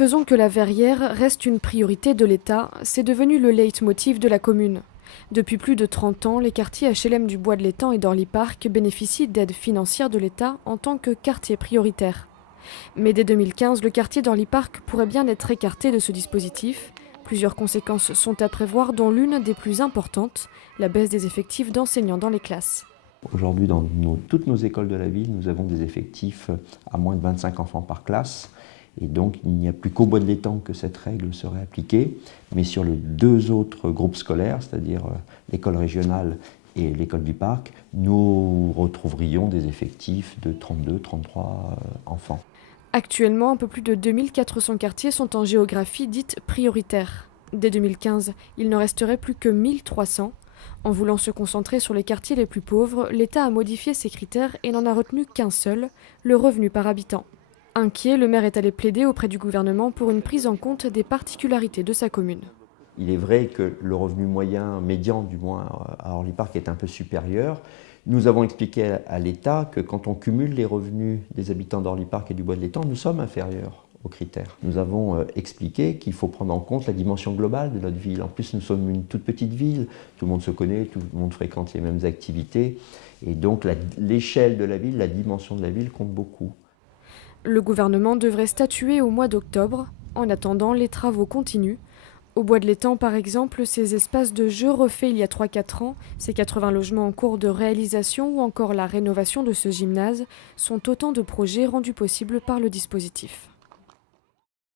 Faisons que la Verrière reste une priorité de l'État, c'est devenu le leitmotiv de la commune. Depuis plus de 30 ans, les quartiers HLM du Bois de l'Étang et d'Orly Park bénéficient d'aides financières de l'État en tant que quartier prioritaire. Mais dès 2015, le quartier d'Orly Park pourrait bien être écarté de ce dispositif. Plusieurs conséquences sont à prévoir, dont l'une des plus importantes, la baisse des effectifs d'enseignants dans les classes. Aujourd'hui, dans toutes nos écoles de la ville, nous avons des effectifs à moins de 25 enfants par classe. Et donc, il n'y a plus qu'au Bois de l'Étang que cette règle serait appliquée. Mais sur les deux autres groupes scolaires, c'est-à-dire l'école régionale et l'école du parc, nous retrouverions des effectifs de 32, 33 enfants. Actuellement, un peu plus de 2400 quartiers sont en géographie dite prioritaire. Dès 2015, il n'en resterait plus que 1300. En voulant se concentrer sur les quartiers les plus pauvres, l'État a modifié ses critères et n'en a retenu qu'un seul, le revenu par habitant. Inquiet, le maire est allé plaider auprès du gouvernement pour une prise en compte des particularités de sa commune. Il est vrai que le revenu moyen, médian du moins à Orly Park, est un peu supérieur. Nous avons expliqué à l'État que quand on cumule les revenus des habitants d'Orly Park et du Bois de l'Étang, nous sommes inférieurs aux critères. Nous avons expliqué qu'il faut prendre en compte la dimension globale de notre ville. En plus, nous sommes une toute petite ville, tout le monde se connaît, tout le monde fréquente les mêmes activités. Et donc l'échelle de la ville, la dimension de la ville compte beaucoup. Le gouvernement devrait statuer au mois d'octobre. En attendant, les travaux continuent. Au Bois de l'Étang, par exemple, ces espaces de jeux refaits il y a 3-4 ans, ces 80 logements en cours de réalisation ou encore la rénovation de ce gymnase sont autant de projets rendus possibles par le dispositif.